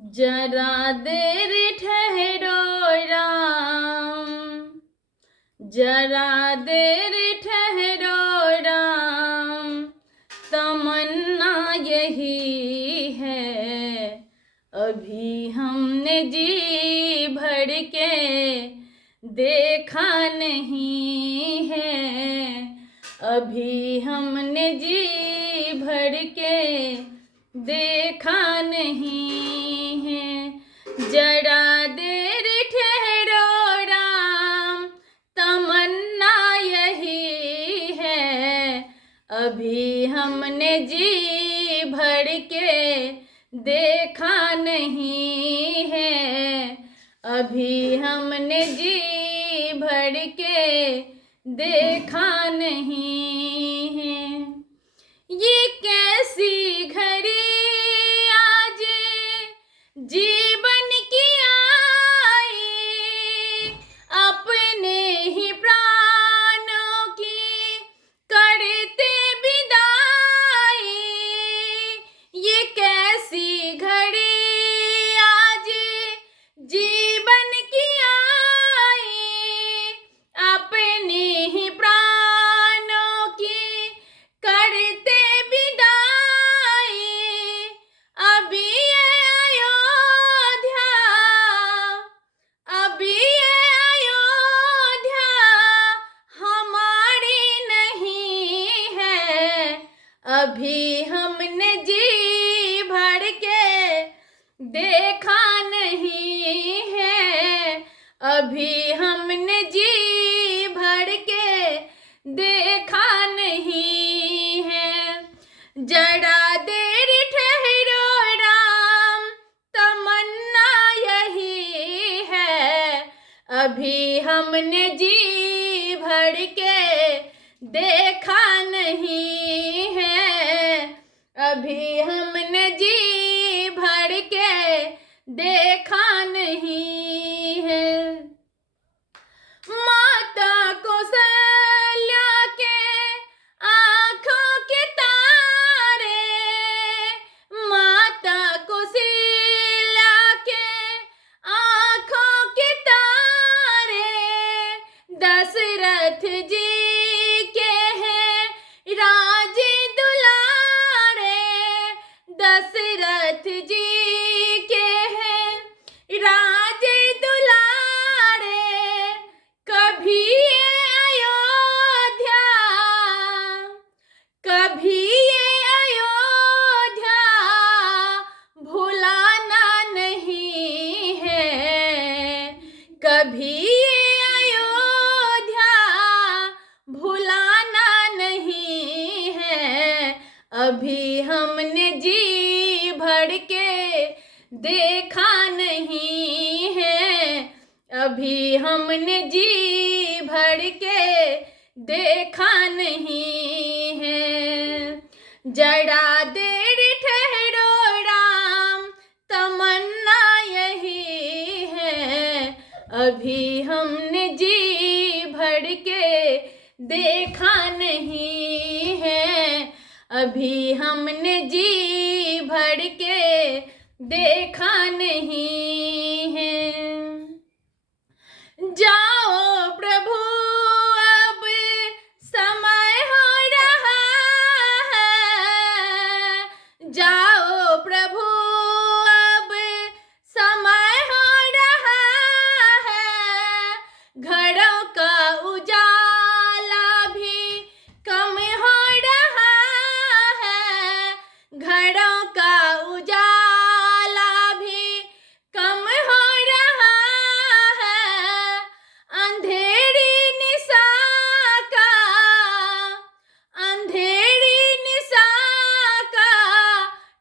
जरा देर ठहरो राम, जरा देर ठहरो राम, तमन्ना यही है। अभी हमने जी भर के देखा नहीं है, अभी हमने जी भर के देखा नहीं है। जरा देर ठहरो राम, तमन्ना यही है। अभी हमने जी भर के देखा नहीं है, अभी हमने जी भर के देखा नहीं है। ये कैसी घड़ी आज जीवन की आई, अपने ही प्राणों की करते विदाई। ये कैसी घड़ी आज जीवन की आई, अपने ही प्राणों की करते विदाई। अभी ये अयोध्या, अभी ये अयोध्या हमारी नहीं है। अभी हमने जी भर के देखा नहीं है, अभी हमने जी भर के देखा नहीं है। जरा देर ठहरो राम, तमन्ना यही है। अभी हमने जी भर के देखा नहीं है, अभी हमने जी भर के देखा नहीं है। माता कौशल्या के आँखों के तारे, माता कौशल्या के आँखों के तारे, दशरथ जी के हैं राज दुलारे। दशरथ जी के हैं राज दुलारे। कभी ये अयोध्या, कभी ये अयोध्या भुलाना नहीं है, कभी ये अयोध्या भुलाना नहीं है। अभी हमने जी भर के देखा नहीं है, अभी हमने जी भर के देखा नहीं है। जरा देर ठहरो राम, तमन्ना यही है। अभी हमने जी भर के देखा नहीं है, अभी हमने जी भर के देखा नहीं है। जाओ प्रभु अब समय हो रहा है, जाओ प्रभु अब समय हो रहा है। घरों का उजाला भी कम हो रहा है, घरों का उजाला भी कम हो रहा है। अंधेरी निशा का, अंधेरी निशा का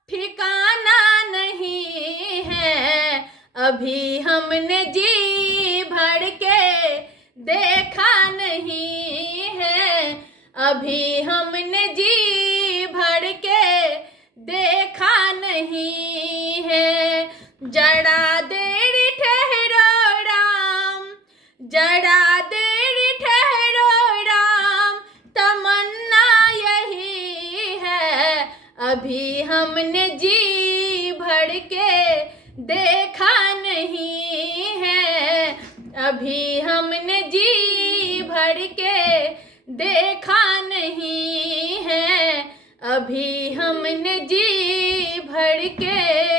ठिकाना नहीं है। अभी हमने जी भर के देखा नहीं है, अभी हमने जी भर के देखा नहीं है। जरा देर ठहरो राम, जरा देर ठहरो राम, तमन्ना यही है। अभी हमने जी भर के देखा नहीं है, अभी हमने जी भर के देखा नहीं है, अभी हमने जी भर के